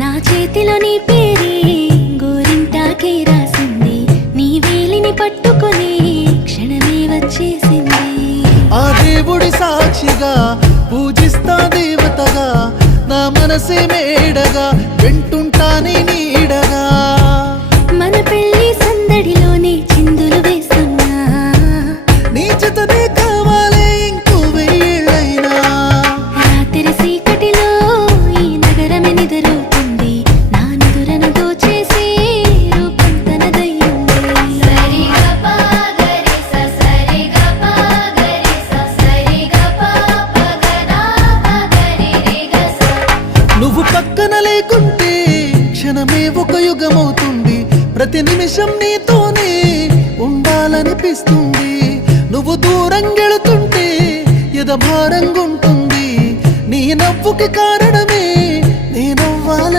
నా చేతిలో నీ పేరే గోరింటాకే రాసింది, నీ వేలిని పట్టుకొని క్షణమే వచ్చేసింది. ఆ దేవుడి సాక్షిగా పూజిస్తా దేవతగా, నా మనసే మేడగా వింటుంటానే నీడగా. మన పెళ్లి సందడిలోనే చిందులు వేస్తున్నా, నీ జతనే కావాలే ఇంకో వెయ్యేళ్ళైనా. రాత్రి చీకటిలో ఈ నగరమే నిద్రవుతుంది, నా నిదురను దోచేసి రూపం తనదయ్యింది. నువ్వు పక్కన లేకుంటే క్షణమే ఒక యుగమవుతుంది, ప్రతి నిమిషం నీతోనే ఉండాలనిపిస్తుంది. నువ్వు దూరం గెళుతుంటే ఎద భారంగుంటుంది, నీ నవ్వుకి కారణం